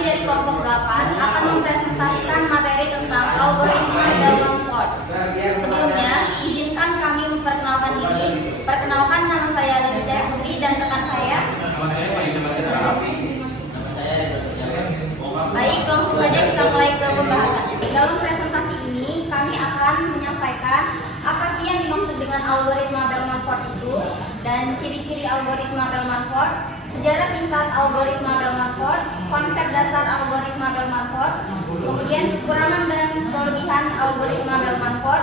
kami dari kelompok 8 akan mempresentasikan materi tentang algoritma Bell-Mumford. Sebelumnya, izinkan kami memperkenalkan diri. Perkenalkan, nama saya Leni Jaya Putri dan rekan saya. Nama saya Wahyu Masjid Arab. Nama saya Baik, langsung saja kita mulai ke pembahasannya. Dalam presentasi ini, kami akan menyampaikan apa sih yang dimaksud dengan algoritma Bell-Mumford itu, dan ciri-ciri algoritma Bell-Mumford, sejarah singkat algoritma Bell-Mumford, konsep dasar algoritma Bell-Mumford, kemudian kekurangan dan kelebihan algoritma Bell-Mumford,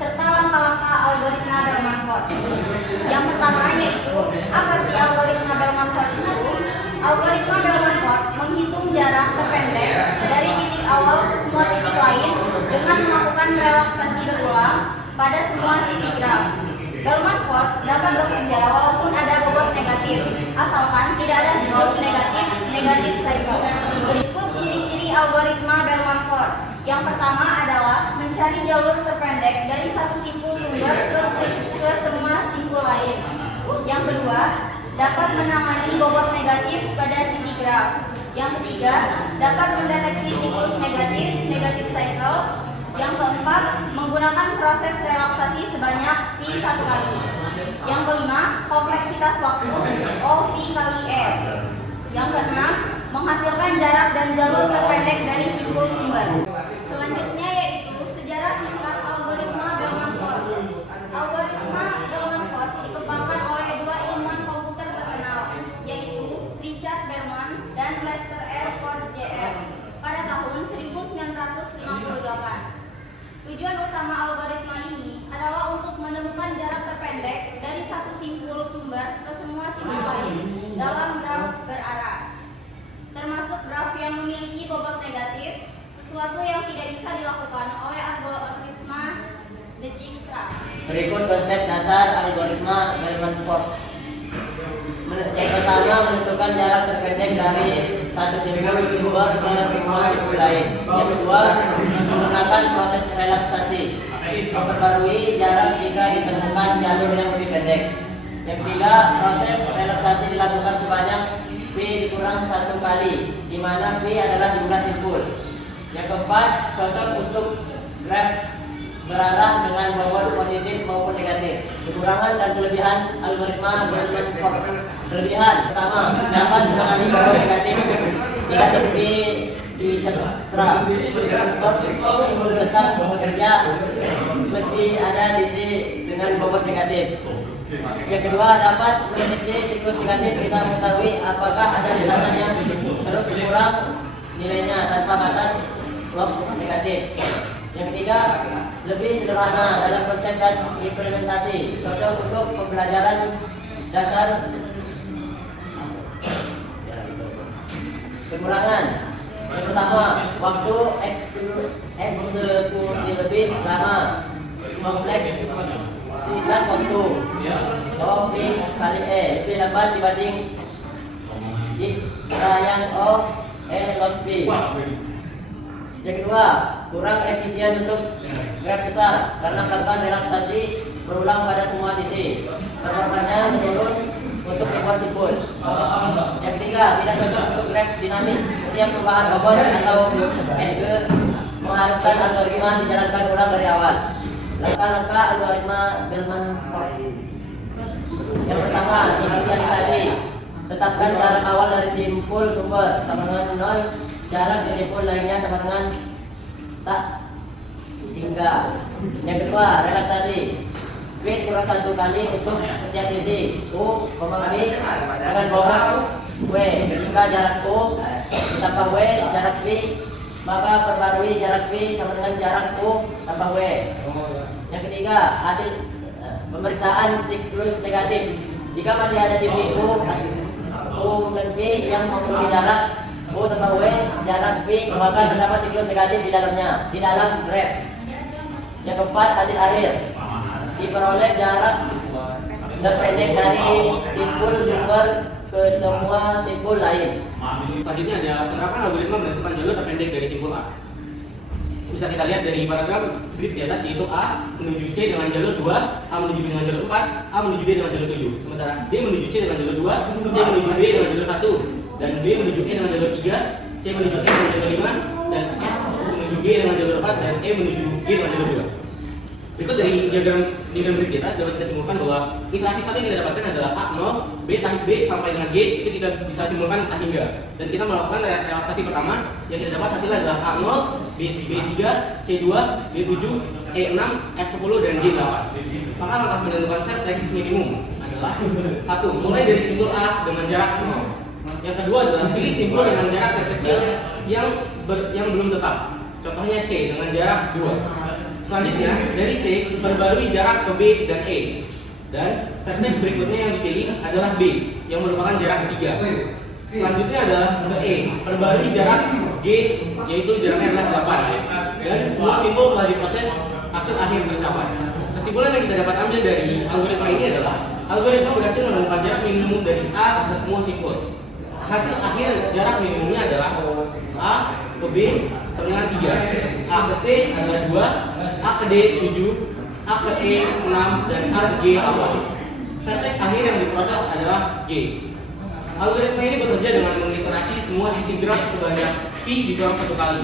serta langkah-langkah algoritma Bell-Mumford. Yang pertama yaitu, apa sih algoritma Bell-Mumford itu? Algoritma Bell-Mumford menghitung jarak terpendek dari titik awal ke semua titik lain dengan melakukan relaksasi berulang pada semua sisi graf. Bell-Mumford dapat bekerja walaupun ada bobot negatif, asalkan tidak ada siklus negatif cycle. Berikut ciri-ciri algoritma Bell-Mumford. Yang pertama adalah mencari jalur terpendek dari satu simpul sumber ke semua simpul lain. Yang kedua, dapat menangani bobot negatif pada sisi graf. Yang ketiga, dapat mendeteksi siklus negatif cycle. Yang keempat, menggunakan proses relaksasi sebanyak V satu kali. Yang kelima, kompleksitas waktu O V kali E. Yang keenam, menghasilkan jarak dan jalur terpendek dari simpul sumber. Selanjutnya yaitu sejarah singkat algoritma Bell-Mumford. Algoritma Bell-Mumford dikembangkan oleh dua ilmuwan komputer terkenal, yaitu Richard Bellman dan Lester R. Ford Jr. pada tahun 1958. Tujuan utama algoritma ini adalah untuk menemukan jarak terpendek dari satu simpul sumber ke semua simpul lain dalam graf berarah, termasuk graf yang memiliki bobot negatif, sesuatu yang tidak bisa dilakukan oleh algoritma Dijkstra. Berikut konsep dasar algoritma Bell-Mumford. Yang pertama, menentukan jarak terpendek dari satu simpul sumber ke semua simpul lain. Yang kedua, menggunakan proses relaksasi, memperbarui jarak jika ditemukan jalur yang lebih pendek. Yang ketiga, proses relaksasi dilakukan sebanyak V dikurang satu kali, di mana V adalah jumlah simpul. Yang keempat, cocok untuk graf berarah dengan bobot positif maupun negatif. Kekurangan dan kelebihan algoritma Bell-Mumford. Kelebihan pertama, dapat menangani bobot negatif, tidak seperti di Dijkstra. Bell-Mumford tetap bekerja meski ada sisi dengan bobot negatif. Yang kedua, dapat mendeteksi siklus negatif, bisa mengetahui apakah ada lintasan yang terus berkurang nilainya tanpa batas log negatif. Yang ketiga, lebih sederhana dalam konsep dan implementasi, cocok untuk pembelajaran dasar. Kekurangan yang pertama, waktu eksekusi lebih lama, kompleksitas waktu O V kali E lebih lambat dibanding yang O E log V. Yang kedua, kurang efisien untuk graf besar karena melakukan relaksasi berulang pada semua sisi. Performanya menurun untuk membuat simpul. Yang ketiga, tidak cocok untuk graf dinamis. Setiap perubahan bobot atau angle mengharuskan algoritma dijalankan ulang dari awal. Langkah-langkah algoritma Bell-Mumford. Yang pertama, inisialisasi. Tetapkan jarak awal dari simpul sumber sama dengan 0. Jarak di simpul lainnya sama dengan tak hingga. Yang kedua, relaksasi. V kurang satu kali untuk setiap sisi. U, V dengan bobot W. Jika jarak U tambah W jarak V, maka perbarui jarak V sama dengan jarak U tambah W. Yang ketiga, hasil pemeriksaan siklus negatif. Jika masih ada sisi U dan V yang memenuhi jarak U tambah W jarak V, maka terdapat siklus negatif di dalamnya, di dalam graf. Yang keempat, hasil akhir. Diperoleh jarak terpendek dari simpul sumber ke semua simpul lain. Selanjutnya ada penerapan algoritma menentukan jalur terpendek dari simpul A. Bisa kita lihat dari paragraf graf di atas, yaitu A menuju C dengan jalur 2, A menuju B dengan jalur 4, A menuju D dengan jalur 7. Sementara D menuju C dengan jalur 2, C menuju B dengan jalur 1, dan B menuju E dengan jalur 3, C C menuju E dengan jalur 5, dan F menuju G dengan jalur 4, dan E menuju G dengan jalur 2. Berikut dari diagram brief di atas dapat kita simpulkan bahwa iterasi satu yang kita dapatkan adalah A0, B tahap B sampai dengan G, itu kita bisa simpulkan entah hingga. Dan kita melakukan relaksasi pertama, yang kita dapat hasilnya adalah A0, B3, C2, B7, E6, F10, dan G8. Maka langkah menentukan set teks minimum adalah 1. Mulai dari simbol A dengan jarak 0. Yang kedua adalah pilih simbol dengan jarak terkecil yang belum tetap. Contohnya C dengan jarak 2. Selanjutnya, dari C, perbarui jarak ke B dan E. Dan vertex berikutnya yang dipilih adalah B, yang merupakan jarak 3. Selanjutnya adalah ke E, perbarui jarak G, yaitu jaraknya adalah 8. Dan semua simbol telah diproses, hasil akhir tercapai. Kesimpulan yang kita dapat ambil dari algoritma ini adalah algoritma berhasil menemukan jarak minimum dari A ke semua simbol. Hasil akhir jarak minimumnya adalah A ke B sama dengan 3, A ke C adalah 2, A ke D 7, A ke E 6, dan A ke G 8. Vertex akhir yang diproses adalah G. Algoritma ini bekerja dengan mengiterasi semua sisi graf sebanyak pi dikurang 1 kali.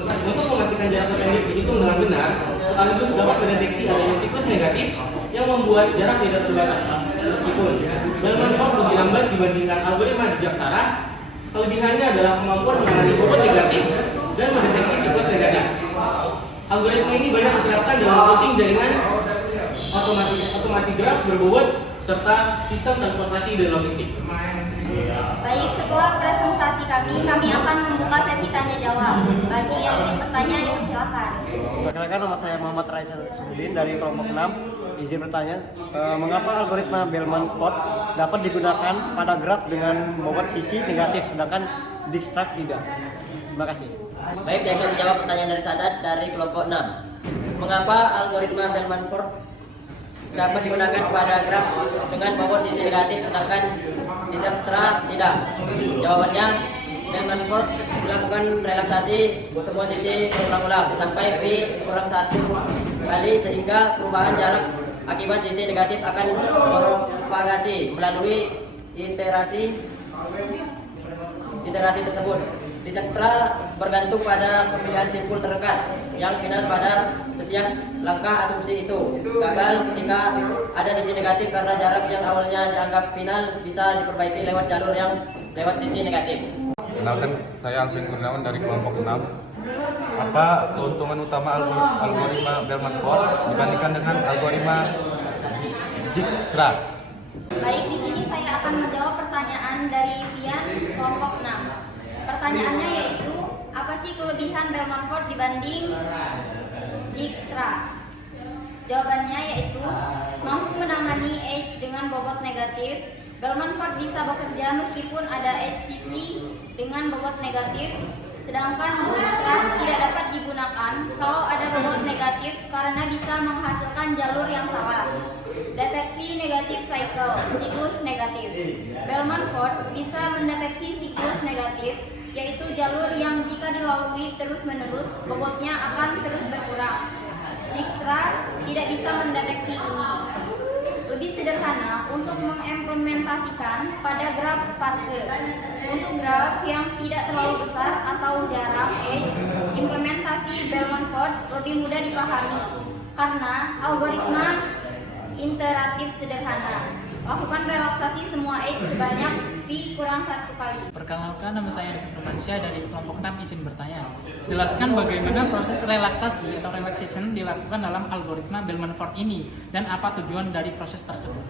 Untuk memastikan jarak terpendek dihitung dengan benar, sekaligus dapat mendeteksi adanya siklus negatif yang membuat jarak tidak terbatas. Meskipun Bellman-Ford lebih lambat dibandingkan algoritma Dijaksara, kelebihannya adalah kemampuan menangani bobot negatif dan mendeteksi siklus negatif. Algoritma ini banyak diterapkan dalam routing jaringan, otomasi graf berbobot, serta sistem transportasi dan logistik. Baik, setelah presentasi kami akan membuka sesi tanya jawab. Bagi yang ingin bertanya, dipersilakan. Perkenalkan, nama saya Muhammad Raisa Sudin dari kelompok 6. Izin bertanya, mengapa algoritma Bellman-Ford dapat digunakan pada graf dengan bobot sisi negatif sedangkan Dijkstra tidak? Terima kasih. Baik, saya akan menjawab pertanyaan dari Sadat dari kelompok 6. Mengapa algoritma Bellman-Ford dapat digunakan pada graf dengan bobot sisi negatif sedangkan Dijkstra tidak? Jawabannya, Bellman-Ford melakukan relaksasi semua sisi berulang-ulang sampai pi kurang 1 kali, sehingga perubahan jarak akibat sisi negatif akan propagasi melalui iterasi tersebut. Dijkstra bergantung pada pemilihan simpul terdekat yang final pada setiap langkah asumsi itu. Gagal ketika ada sisi negatif karena jarak yang awalnya dianggap final bisa diperbaiki lewat jalur yang lewat sisi negatif. Kenalkan, saya Alvin Kurniawan dari kelompok 6. Apa keuntungan utama algoritma Bellman-Ford dibandingkan dengan algoritma Dijkstra? Baik, di sini saya akan menjawab pertanyaan dari Pian kelompok 6. Pertanyaannya yaitu, apa sih kelebihan Bellman-Ford dibanding Dijkstra? Jawabannya yaitu, mampu menangani edge dengan bobot negatif. Bellman-Ford bisa bekerja meskipun ada edge sisi dengan bobot negatif, sedangkan Dijkstra tidak dapat digunakan kalau ada bobot negatif karena bisa menghasilkan jalur yang salah. Deteksi negatif cycle, siklus negatif. Bellman-Ford bisa mendeteksi siklus negatif, yaitu jalur yang jika dilalui terus-menerus, bobotnya akan terus berkurang. Dijkstra tidak bisa mendeteksi ini. Lebih sederhana untuk mengimplementasikan pada graf sparse. Untuk graf yang tidak terlalu besar atau jarang edge, implementasi Bellman-Ford lebih mudah dipahami karena algoritma iteratif sederhana. Lakukan relaksasi semua edge sebanyak pi kurang 1 kali. Perkenalkan, nama saya Rifki Nurmansyah dari kelompok 6. Izin bertanya. Jelaskan bagaimana proses relaksasi atau relaxation dilakukan dalam algoritma Bellman-Ford ini dan apa tujuan dari proses tersebut.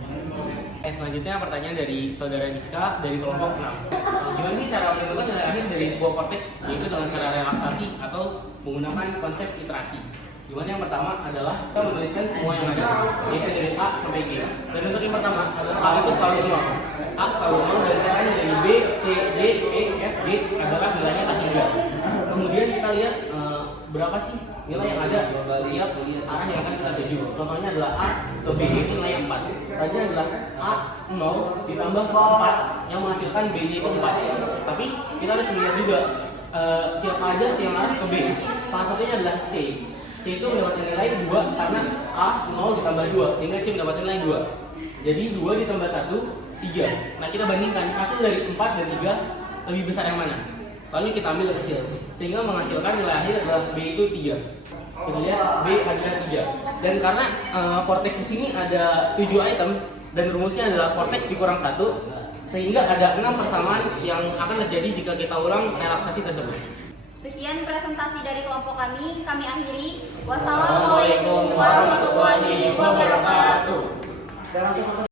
Selanjutnya pertanyaan dari saudara Dika dari kelompok 6. Gimana sih cara menentukan nilai akhir dari sebuah korteks, yaitu dengan cara relaksasi atau menggunakan konsep iterasi. Dimana yang pertama adalah kita menuliskan semua yang ada, yaitu dari A sampai G. Dan untuk yang pertama adalah A itu selalu 0. A selalu 0 dan sisanya dari B, C, D, E, F, G adalah nilainya tak hingga. Kemudian kita lihat berapa sih nilai yang ada setiap arah yang akan kita tuju. Contohnya adalah A ke B itu nilai 4. Tadi adalah A 0 ditambah 4 yang menghasilkan B itu 4. Tapi kita harus melihat juga siapa aja yang arah ke B. Salah satunya adalah C. C itu mendapatkan nilai 2 karena A 0 ditambah 2 sehingga C mendapatkan nilai 2. Jadi 2 ditambah 1, 3. Nah, kita bandingkan hasil dari 4 dan 3 lebih besar yang mana? lalu kita ambil yang kecil, sehingga menghasilkan nilai akhir adalah B itu 3. Sehingga B adalah 3. Dan karena vortex di sini ada 7 item dan rumusnya adalah vortex dikurang 1, sehingga ada 6 persamaan yang akan terjadi jika kita ulang relaksasi tersebut. Sekian presentasi dari kelompok kami akhiri. Wassalamualaikum warahmatullahi wabarakatuh.